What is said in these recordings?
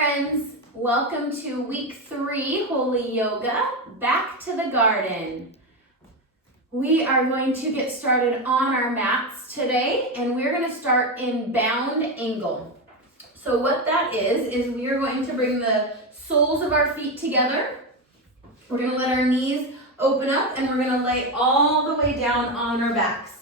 friends, welcome to week 3 Holy Yoga, back to the garden. We are going to get started on our mats today, and we're going to start in bound angle. So what that is we are going to bring the soles of our feet together. We're going to let our knees open up, and we're going to lay all the way down on our backs.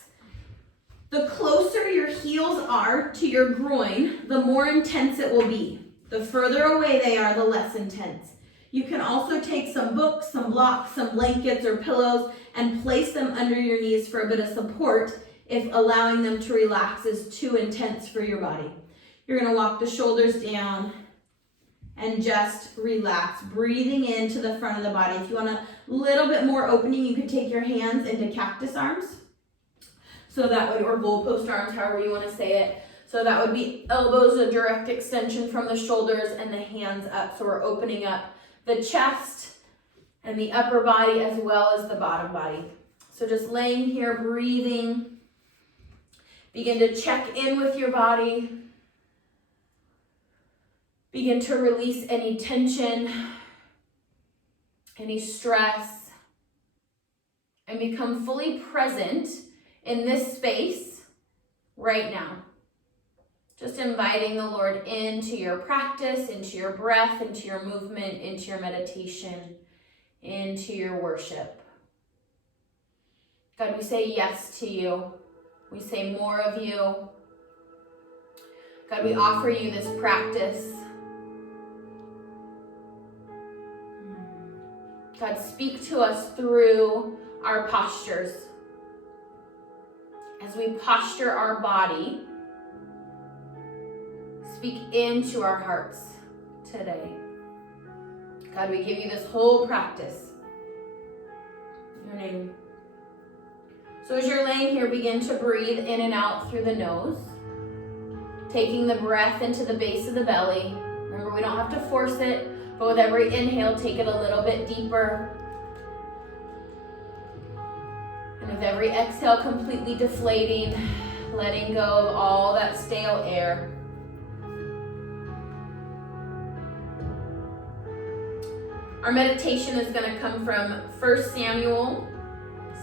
The closer your heels are to your groin, the more intense it will be. The further away they are, the less intense. You can also take some books, some blocks, some blankets or pillows and place them under your knees for a bit of support if allowing them to relax is too intense for your body. You're going to walk the shoulders down and just relax, breathing into the front of the body. If you want a little bit more opening, you can take your hands into cactus arms. So that would, or goalpost arms, however you want to say it. So that would be elbows, a direct extension from the shoulders, and the hands up. So we're opening up the chest and the upper body as well as the bottom body. So just laying here, breathing. Begin to check in with your body. Begin to release any tension, any stress, and become fully present in this space right now. Just inviting the Lord into your practice, into your breath, into your movement, into your meditation, into your worship. God, we say yes to you. We say more of you. God, we offer you this practice. God, speak to us through our postures. As we posture our body, speak into our hearts today. God, we give you this whole practice. In your name. So as you're laying here, begin to breathe in and out through the nose. Taking the breath into the base of the belly. Remember, we don't have to force it, but with every inhale, take it a little bit deeper. And with every exhale, completely deflating, letting go of all that stale air. Our meditation is going to come from 1 Samuel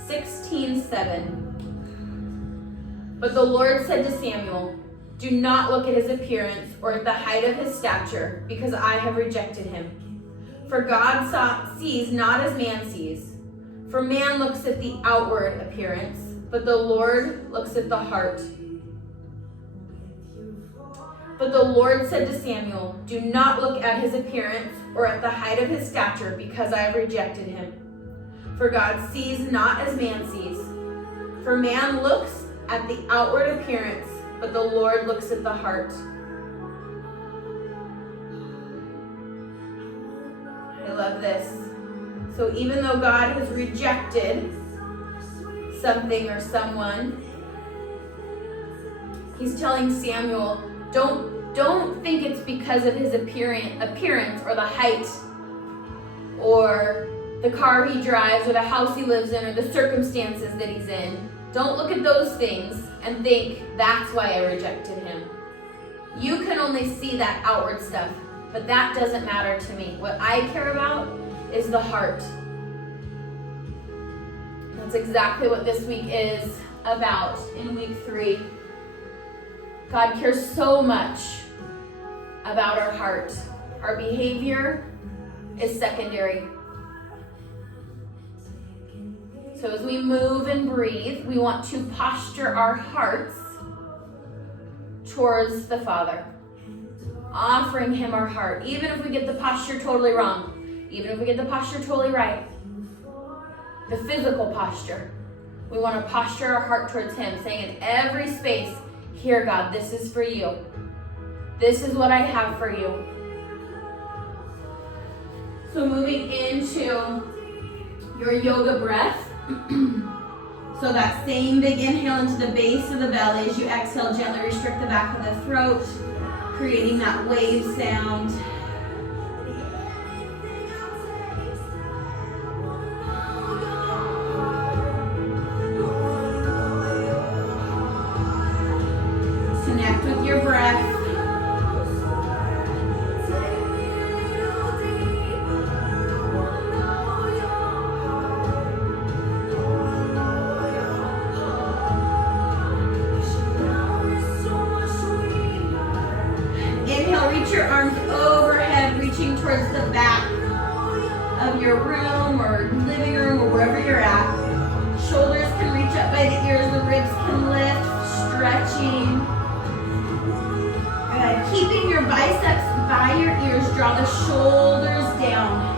16:7. But the Lord said to Samuel, "Do not look at his appearance or at the height of his stature, because I have rejected him. For God sees not as man sees. For man looks at the outward appearance, but the Lord looks at the heart." But the Lord said to Samuel, "Do not look at his appearance or at the height of his stature, because I have rejected him. For God sees not as man sees. For man looks at the outward appearance, but the Lord looks at the heart." I love this. So even though God has rejected something or someone, he's telling Samuel, don't think it's because of his appearance or the height or the car he drives or the house he lives in or the circumstances that he's in. Don't look at those things and think that's why I rejected him. You can only see that outward stuff, but that doesn't matter to me. What I care about is the heart. That's exactly what this week is about in week 3. God cares so much about our heart. Our behavior is secondary. So as we move and breathe, we want to posture our hearts towards the Father, offering him our heart, even if we get the posture totally wrong, even if we get the posture totally right. The physical posture, we want to posture our heart towards him, saying in every space, "Here, God, this is for you. This is what I have for you." So moving into your yoga breath. So that same big inhale into the base of the belly. As you exhale, gently restrict the back of the throat, creating that wave sound. Connect with your breath. your room or living room or wherever you're at. Shoulders can reach up by the ears, the ribs can lift, stretching. Good. Keeping your biceps by your ears, draw the shoulders down.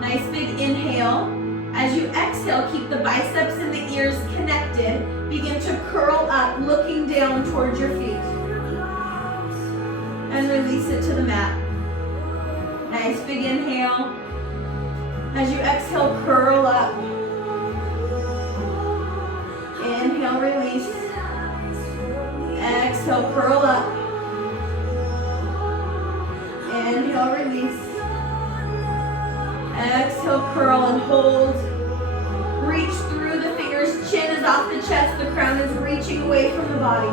Nice big inhale. As you exhale, keep the biceps and the ears connected. Begin to curl up, looking down towards your feet. And release it to the mat. Nice big inhale. As you exhale, curl up. Inhale, release. Exhale, curl up. Inhale, release. Exhale, curl and hold. Reach through the fingers. Chin is off the chest. The crown is reaching away from the body.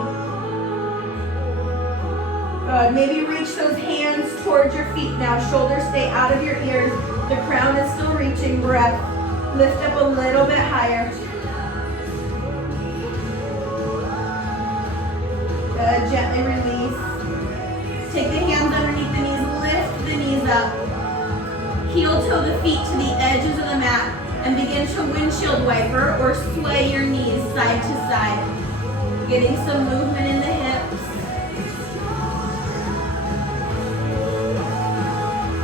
Good. Maybe reach those hands towards your feet now. Shoulders stay out of your ears. The crown is still reaching. Breath. Lift up a little bit higher. Good. Gently release. Take the hands underneath the knees. Lift the knees up. Heel toe the feet to the edges of the mat and begin to windshield wiper or sway your knees side to side. Getting some movement in the hips.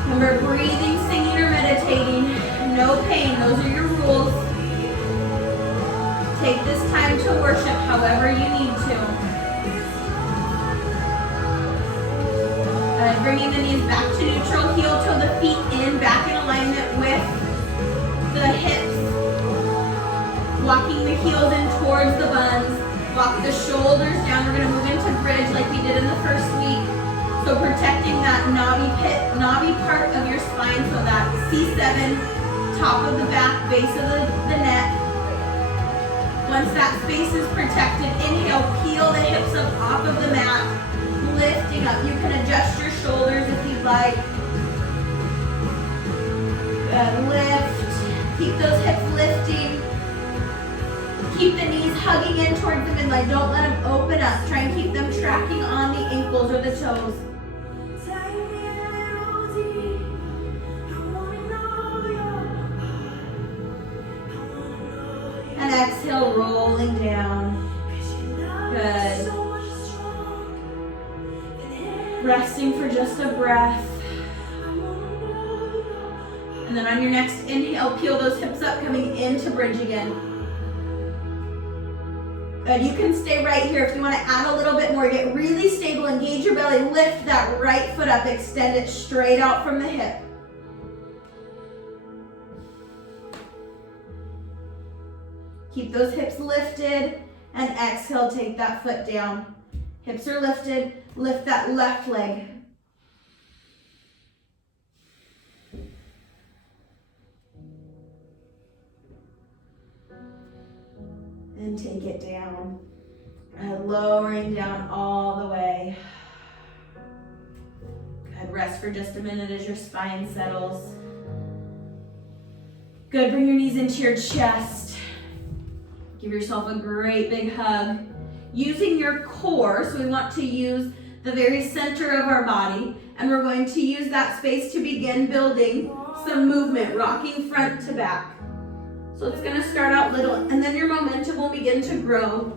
Remember, breathing, singing, or meditating. No pain. Those are your rules. Take this time to worship however you need to. Bringing the knees back to neutral. Heel toe the feet in, back in alignment with the hips. Walking the heels in towards the buns. Walk the shoulders down. We're going to move into bridge like we did in the first week. So protecting that knobby part of your spine, so that C7, top of the back, base of the neck. Once that space is protected, inhale, peel the hips up off of the mat. Lifting up. You can adjust your shoulders if you'd like. Good. Lift. Keep those hips lifting. Keep the knees hugging in towards the midline. Don't let them open up. Try and keep them tracking on the ankles or the toes. And exhale, rolling down. Good. Resting for just a breath. And then on your next inhale, peel those hips up, coming into bridge again. Good. You can stay right here if you want to add a little bit more. Get really stable, engage your belly, lift that right foot up, extend it straight out from the hip. Keep those hips lifted, and exhale, take that foot down. Hips are lifted, lift that left leg. And take it down. And lowering down all the way. Good, rest for just a minute as your spine settles. Good, bring your knees into your chest. Give yourself a great big hug. Using your core, so we want to use the very center of our body, and we're going to use that space to begin building some movement, rocking front to back. So it's going to start out little, and then your momentum will begin to grow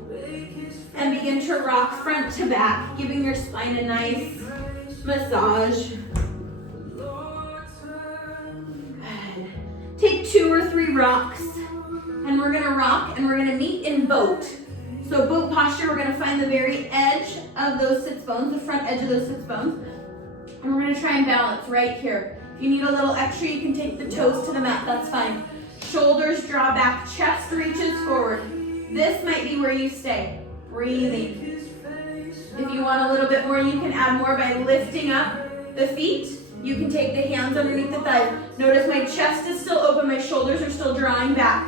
and begin to rock front to back, giving your spine a nice massage. Good. Take 2 or 3 rocks, and we're going to rock, and we're going to meet in boat. So boat posture, we're going to find the very edge of those sits bones, the front edge of those sits bones, and we're going to try and balance right here. If you need a little extra, you can take the toes to the mat, that's fine. Shoulders draw back, chest reaches forward. This might be where you stay, breathing. If you want a little bit more, you can add more by lifting up the feet. You can take the hands underneath the thighs. Notice my chest is still open, my shoulders are still drawing back.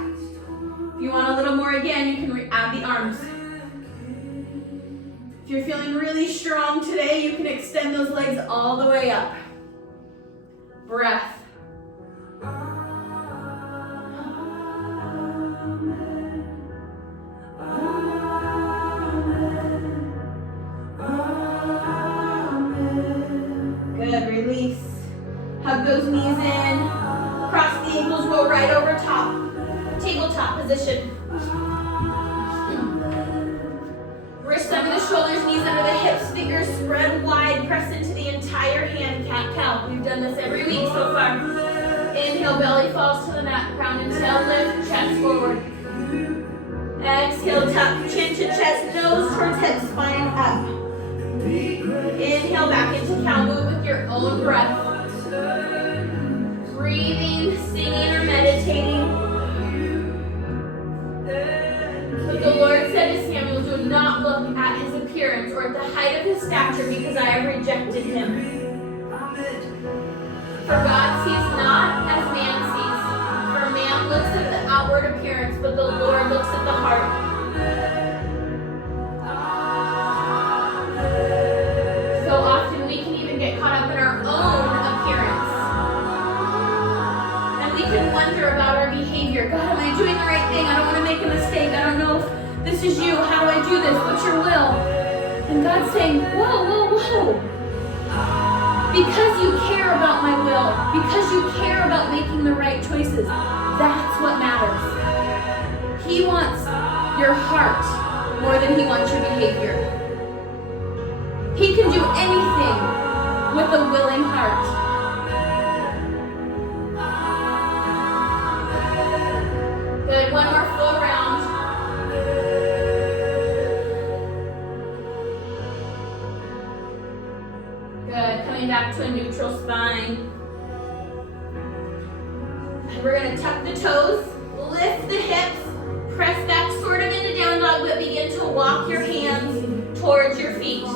If you want a little more again, you can add the arms. If you're feeling really strong today, you can extend those legs all the way up. Breath. Good, release. Hug those knees in. go right over top. Tabletop position. Wrists under the shoulders, knees under the hips, fingers spread wide, press into the entire hand, cat-cow. We've done this every week so far. Inhale, belly falls to the mat, crown and tail lift, chest forward. Exhale, tuck, chin to chest, nose towards hips, spine up. Inhale, back into cow, move with your own breath. Breathing, singing, or meditating. But the Lord said to Samuel, do not look at his appearance or at the height of his stature, because I have rejected him. For God sees not as man sees. For man looks at the outward appearance, but the Lord looks at the heart. So often we can even get caught up in our own appearance. And we can wonder about our behavior. God, am I doing the right thing? I don't want to make a mistake. I don't know if this is you. How do I do this? What's your will? And God's saying, whoa, whoa, whoa. Because you care about my will, because you care about making the right choices, that's what matters. He wants your heart more than he wants your behavior. He can do anything with a willing heart. Good, one more full round. Good, coming back to a neutral spine. And we're gonna tuck the toes, lift the hips, press back sort of into down dog, but begin to walk your hands towards your feet.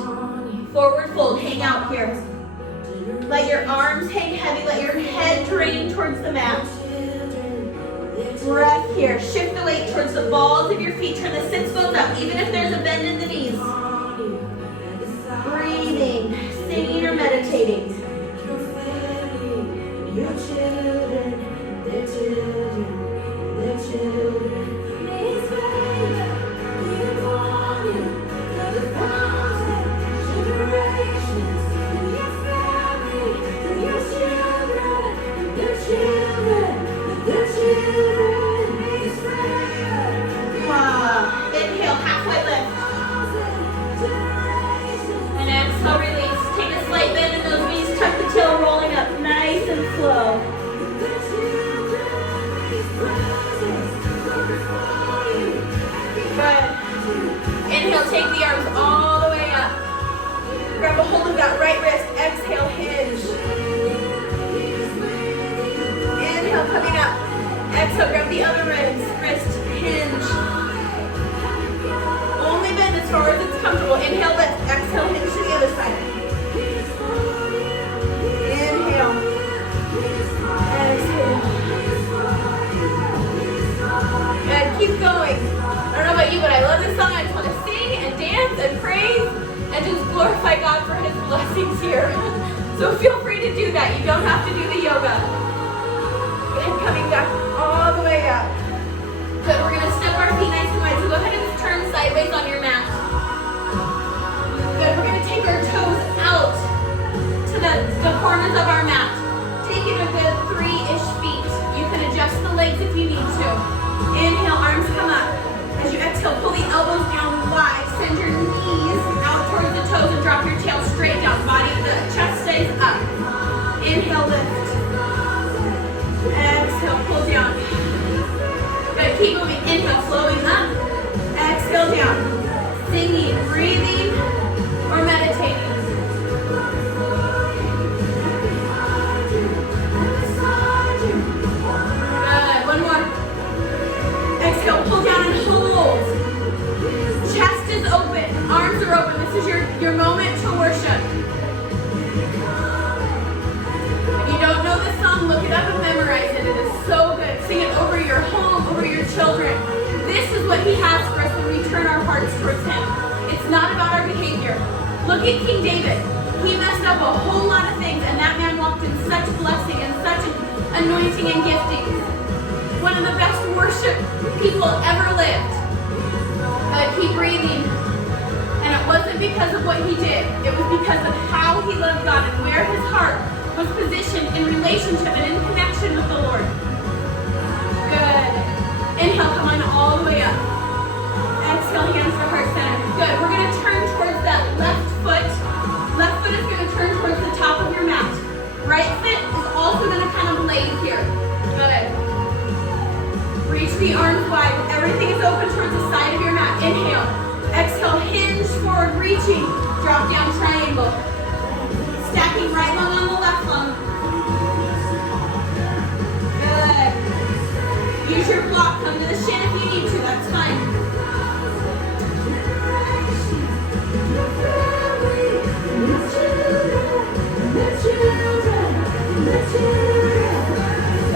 Forward fold, hang out here. Let your arms hang heavy, let your head drain towards the mat. Breath here, shift the weight towards the balls of your feet, turn the sits bones up, even if there's a bend in the knees. Breathing, singing or meditating. Your children, their children, their children. Inhale, halfway lift. And exhale, release. Take a slight bend in those knees, tuck the tail rolling up, nice and slow. Good. Inhale, take the arms all the way up. Grab a hold of that right wrist. Exhale, hinge. Inhale, coming up. Exhale, grab the other wrist, hinge. Only bend as far as it's comfortable. Inhale, lift. Exhale, hinge to the other side. Inhale. Exhale. Good, keep going. I don't know about you, but I love this song. I just want to sing and dance and praise and just glorify God for his blessings here. So feel free to do that. You don't have to do the yoga. Good, coming back all the way up. Good, we're going to step our feet nice and wide. So go ahead and just turn sideways on your mat. Good, we're going to take our toes out to the corners of our mat. Taking a good 3-ish feet. You can adjust the legs if you need to. Inhale, arms come up. As you exhale, pull the elbows down wide. Send your knees out towards the toes and drop your tail straight down. The chest stays up. Inhale, lift. Exhale, pull down. Good, keep moving. Inhale, flowing up. Exhale, down. Singing, breathing, or meditating. Good, one more. Exhale, pull down and hold. Chest is open, arms are open. This is your moment to worship. If you don't know this song, look it up and memorize it. It is so good. Sing it over your home, over your children. This is what he has for us when we turn our hearts towards him. It's not about our behavior. Look at King David. He messed up a whole lot of things, and that man walked in such blessing and such anointing and gifting. One of the best worship people ever lived. Keep breathing. And it wasn't because of what he did. It was because of how he loved God and where his heart was positioned in relationship and in connection with the Lord. Use your block. Come to the shin if you need to. That's fine.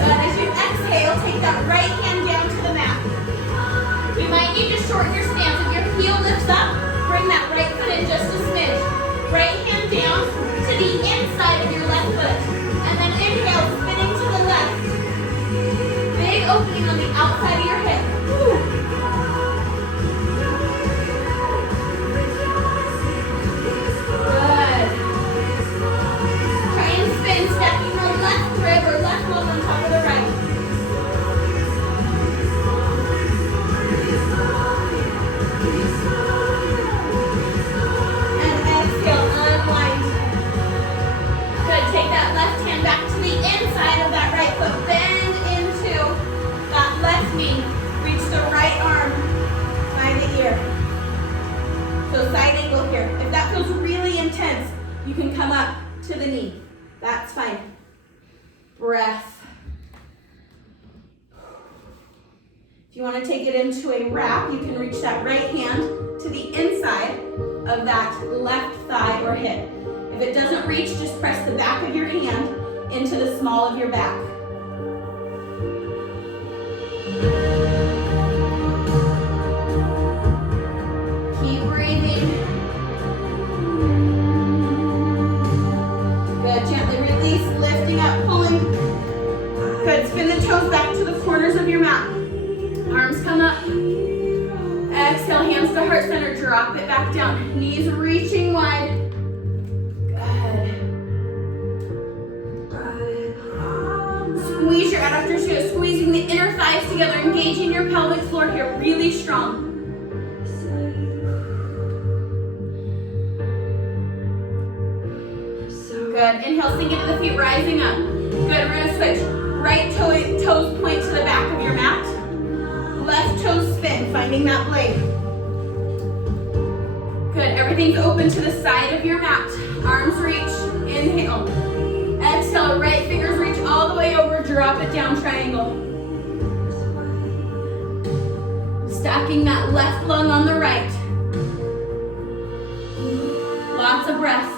Good. As you exhale, take that right hand down to the mat. We might need to shorten your stance. If your heel lifts up, bring that right foot in just a smidge. Right hand down to the inside of your left foot. And then inhale, spinning to the left. Big opening on the outside of your hip. Woo. Good. Try and spin, stacking the left rib or left leg on top of the right. And exhale, unwind. Good, take that left hand back to the inside of that right foot. Bend into that left knee. Reach the right arm by the ear. So side angle here. If that feels really intense, you can come up to the knee. That's fine. Breath. If you want to take it into a wrap, you can reach that right hand to the inside of that left thigh or hip. If it doesn't reach, just press the back of your hand into the small of your back. Keep breathing. Good, gently release, lifting up, pulling. Good, spin the toes back to the corners of your mat. Arms come up. Exhale, hands to heart center, drop it back down. Knees reaching wide. Squeeze your adductors here, squeezing the inner thighs together, engaging your pelvic floor here, really strong. Good, inhale, sink into the feet, rising up. Good, we're gonna switch. Right toes point to the back of your mat. Left toes spin, finding that blade. Good, everything's open to the side of your mat. Arms reach, inhale. Exhale, right fingers reach all the way over, drop it down, triangle. Stacking that left lung on the right. Lots of breath.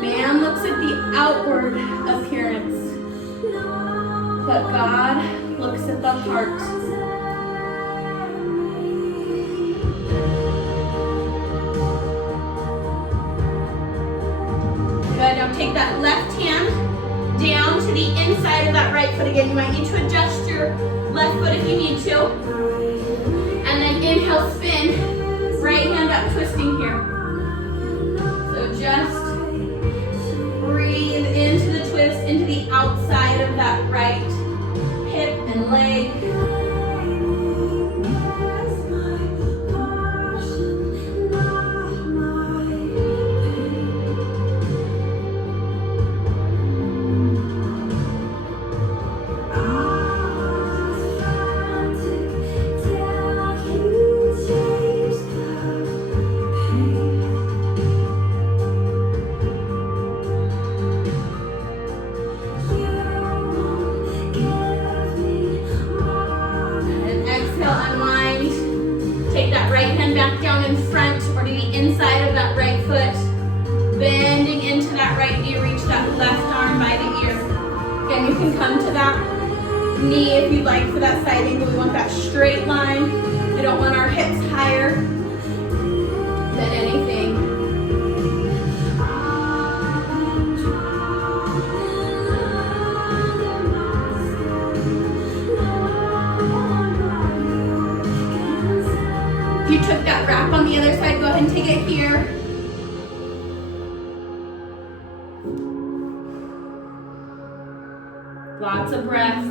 Man looks at the outward appearance, but God looks at the heart. Good, now take that left hand down to the inside of that right foot again. You might need to adjust your left foot if you need to. And then inhale, spin, right hand up, twisting here. So just breathe into the twist, into the outside of that right hip and leg. Back down in front or to the inside of that right foot. Bending into that right knee, reach that left arm by the ear. Again, you can come to that knee if you'd like for that side angle. We want that straight line. We don't want our hips higher than anything. If you took that wrap on the other side, go ahead and take it here. Lots of breath.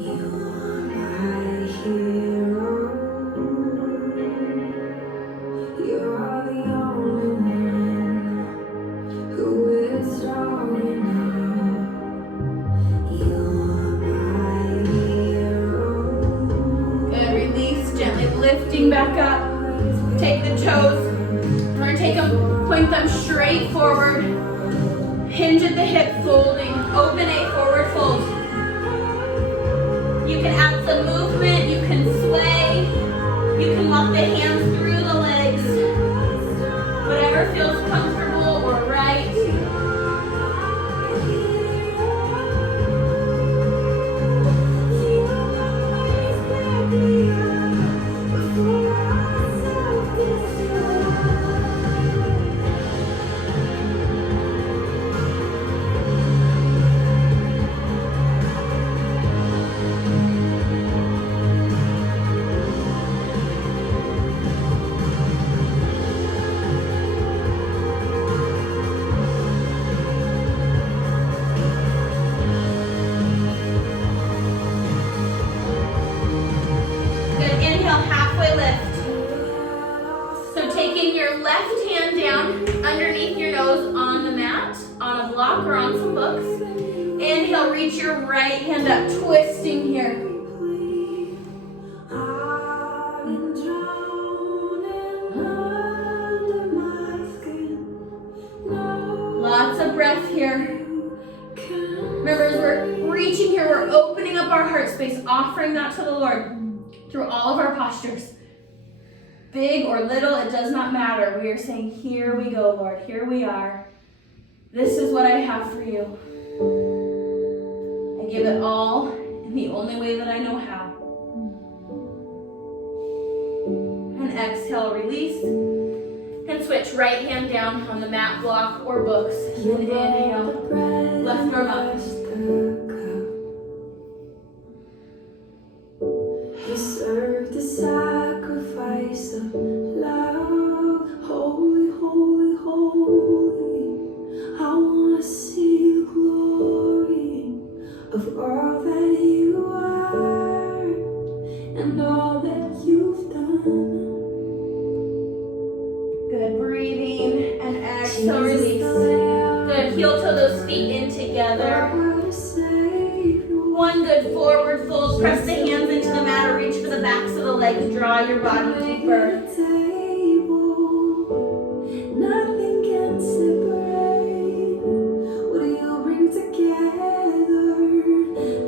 You are my hero. You are the only one who is strong enough Point them straight forward. Hinge at the hip, folding. Open A, forward fold. You can add some movement, you can sway, you can walk the hands through the legs. Whatever feels comfortable or right. Or on some books. Inhale, reach your right hand up, twisting here. Lots of breath here. Remember, as we're reaching here, we're opening up our heart space, offering that to the Lord through all of our postures. Big or little, it does not matter. We are saying, here we go, Lord, here we are. This is what I have for you. I give it all in the only way that I know how. And exhale, release. And switch right hand down on the mat, block, or books. And inhale, left arm up. He served the sacrifice of love. Holy, holy, holy. I want to see the glory of all that you are and all that you've done. Good, breathing and exhale, release. Good, heel toe those feet in together. One good forward fold, press the hands into the mat or reach for the backs of the legs, draw your body deeper. Nothing can separate what you bring together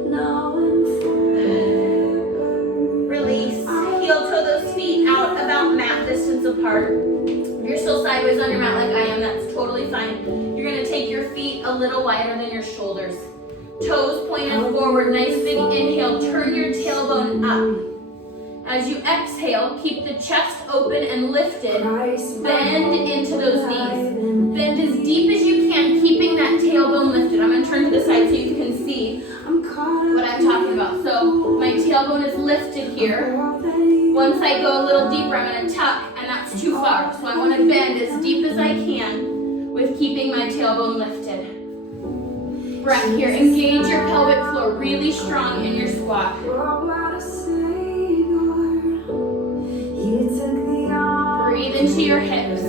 now and forever. Release, heel toe those feet out about mat distance apart. If you're still sideways on your mat like I am, that's totally fine. You're gonna take your feet a little wider than your shoulders. Toes pointed forward, nice big inhale, turn your tailbone up. As you exhale, keep the chest open and lifted. Bend into those knees. Bend as deep as you can, keeping that tailbone lifted. I'm going to turn to the side so you can see what I'm talking about. So my tailbone is lifted here. Once I go a little deeper, I'm going to tuck, and that's too far. So I want to bend as deep as I can with keeping my tailbone lifted. Breath here. Engage your pelvic floor really strong in your squat. Breathe into your hips.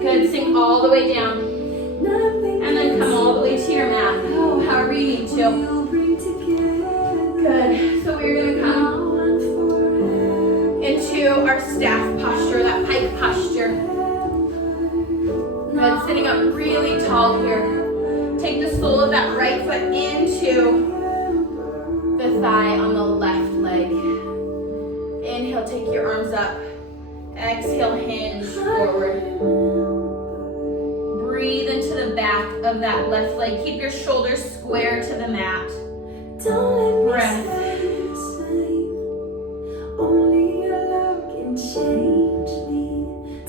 Good, sink all the way down. And then come all the way to your mat. Oh, however you need to. Good. So we're going to come into our staff posture, that pike posture. Good, sitting up really tall here. Take the sole of that right foot into the thigh on the left leg. Inhale, take your arms up. Exhale, hinge forward. Breathe into the back of that left leg. Keep your shoulders square to the mat. Breath. Only your love can change me.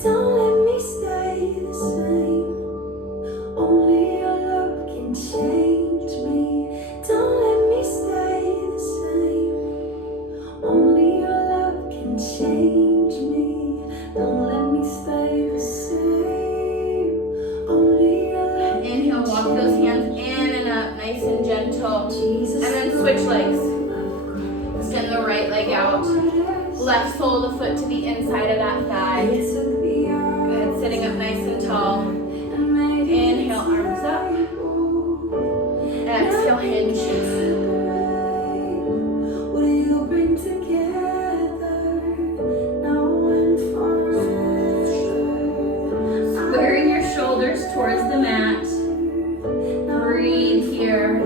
Don't let me stay the same. Only your love can change me. Don't let me stay the same. Only your love can change me. Don't let me stay the same. Only your love. Inhale, walk those hands in and up, nice and gentle. Jesus, and then switch legs. Extend the right leg out. Left sole of the foot to the inside of that thigh. Good, sitting up nice and tall. Inhale, arms up. Exhale, hinge. What do you bring together now and forever? towards the mat. Breathe here.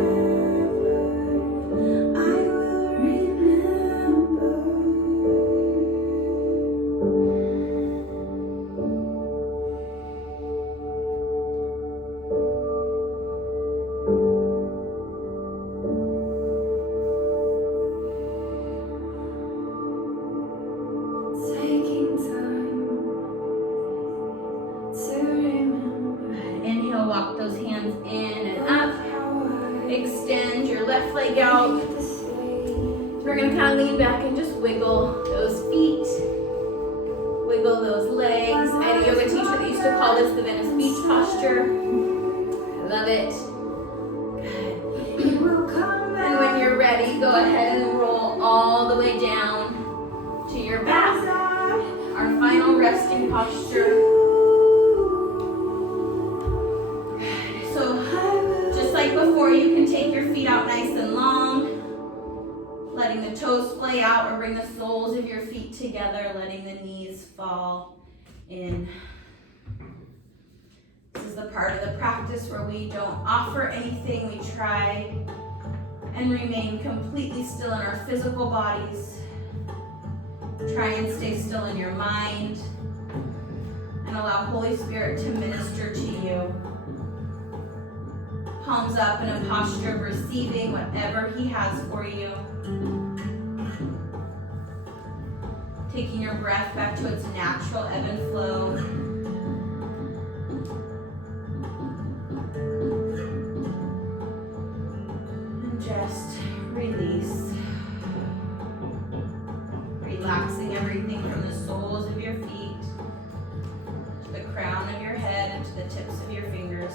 Inhale, walk those hands in and up. Extend your left leg out. We're going to kind of lean back and just wiggle those feet. Wiggle those legs. I had a yoga teacher that used to call this the Venice Beach posture. I love it. Good. And when you're ready, go ahead and roll all the way down to your back. Our final resting posture. Before, you can take your feet out nice and long, letting the toes splay out, or bring the soles of your feet together, letting the knees fall in. This is the part of the practice where we don't offer anything. We try and remain completely still in our physical bodies. Try and stay still in your mind and allow Holy Spirit to minister to you. Palms up in a posture of receiving whatever He has for you. Taking your breath back to its natural ebb and flow. And just release. Relaxing everything from the soles of your feet to the crown of your head and to the tips of your fingers.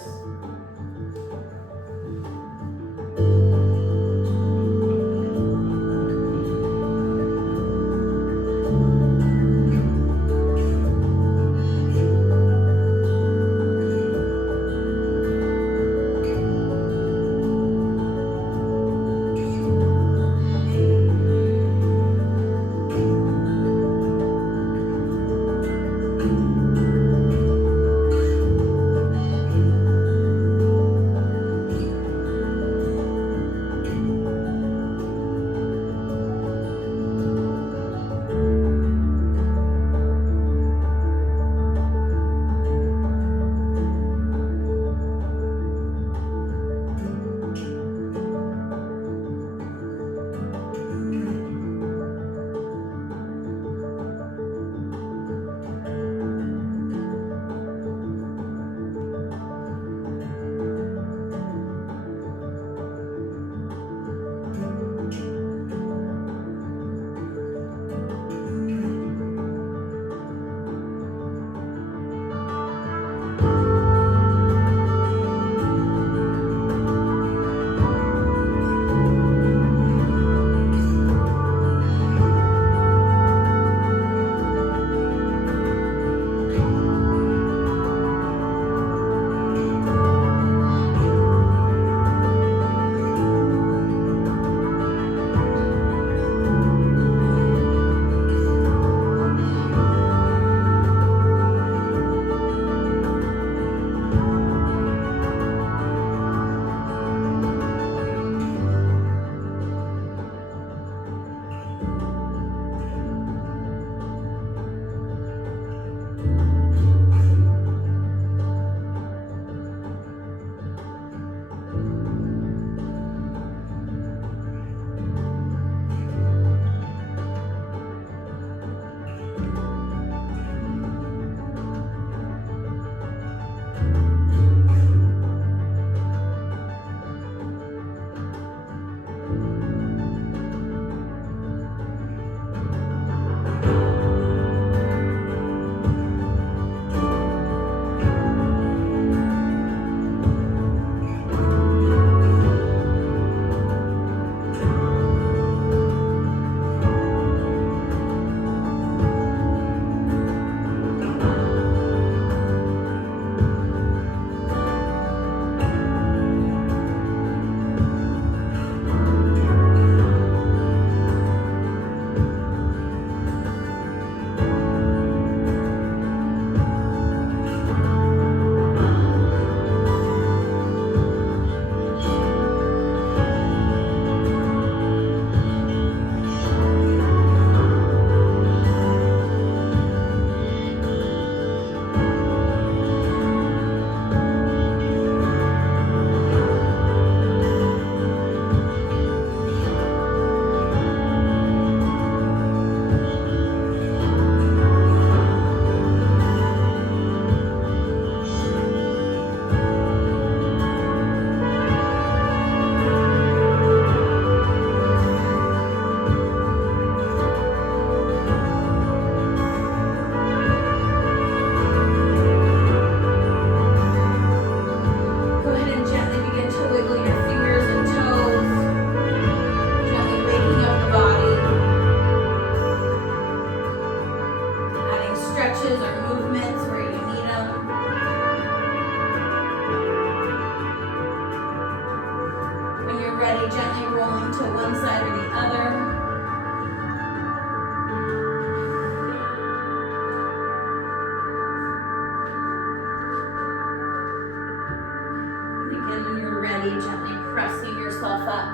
body, gently pressing yourself up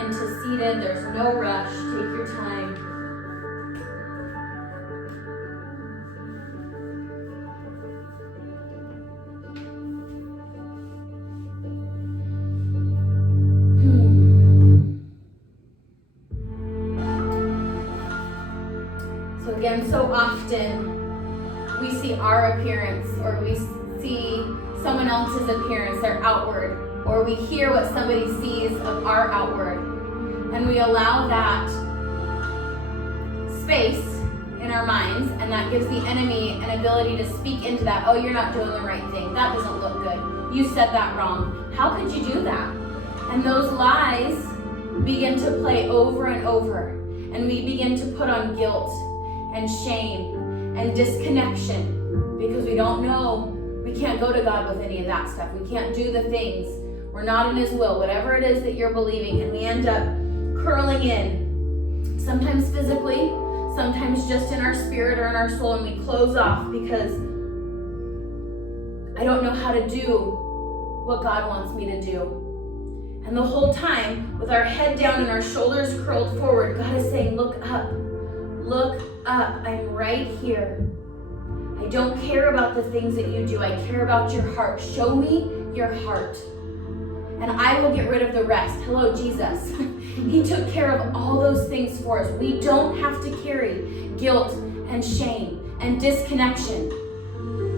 into seated. There's no rush. Take your time. So again, so often we see our appearance, or we see someone else's appearance, their outward, or we hear what somebody sees of our outward, and we allow that space in our minds, and that gives the enemy an ability to speak into that. Oh, you're not doing the right thing. That doesn't look good. You said that wrong. How could you do that? And those lies begin to play over and over, and we begin to put on guilt and shame and disconnection because we don't know. We can't go to God with any of that stuff. We can't do the things. We're not in His will, whatever it is that you're believing, and we end up curling in, sometimes physically, sometimes just in our spirit or in our soul, and we close off because I don't know how to do what God wants me to do. And the whole time, with our head down and our shoulders curled forward, God is saying, look up. Look up. I'm right here. I don't care about the things that you do. I care about your heart. Show me your heart, and I will get rid of the rest. Hello, Jesus. He took care of all those things for us. We don't have to carry guilt and shame and disconnection.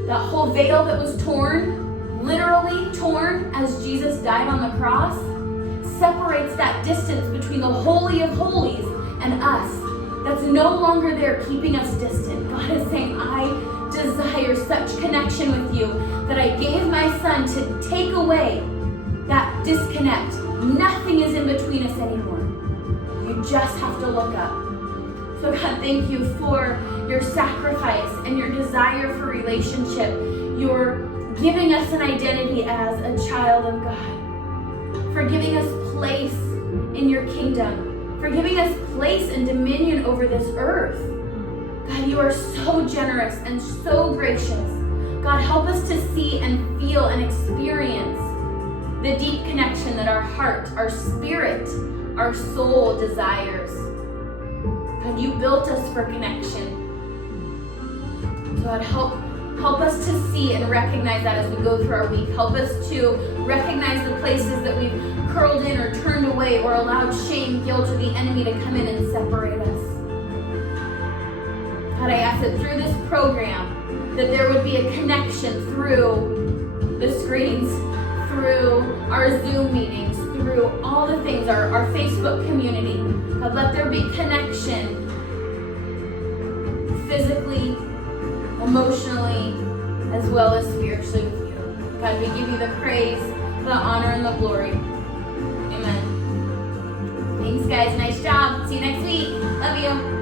That whole veil that was torn, literally torn as Jesus died on the cross, separates that distance between the Holy of Holies and us. That's no longer there keeping us distant. God is saying, I desire such connection with you that I gave my Son to take away that disconnect. Nothing is in between us anymore. You just have to look up. So God, thank you for your sacrifice and your desire for relationship. You're giving us an identity as a child of God. For giving us place in your kingdom. For giving us place and dominion over this earth. God, you are so generous and so gracious. God, help us to see and feel and experience the deep connection that our heart, our spirit, our soul desires. God, you built us for connection. So God, help us to see and recognize that as we go through our week. Help us to recognize the places that we've curled in or turned away or allowed shame, guilt, or the enemy to come in and separate us. God, I ask that through this program that there would be a connection through the screens, through our Zoom meetings, through all the things, our Facebook community. God, let there be connection physically, emotionally, as well as spiritually with you. God, we give you the praise, the honor, and the glory. Amen. Thanks, guys. Nice job. See you next week. Love you.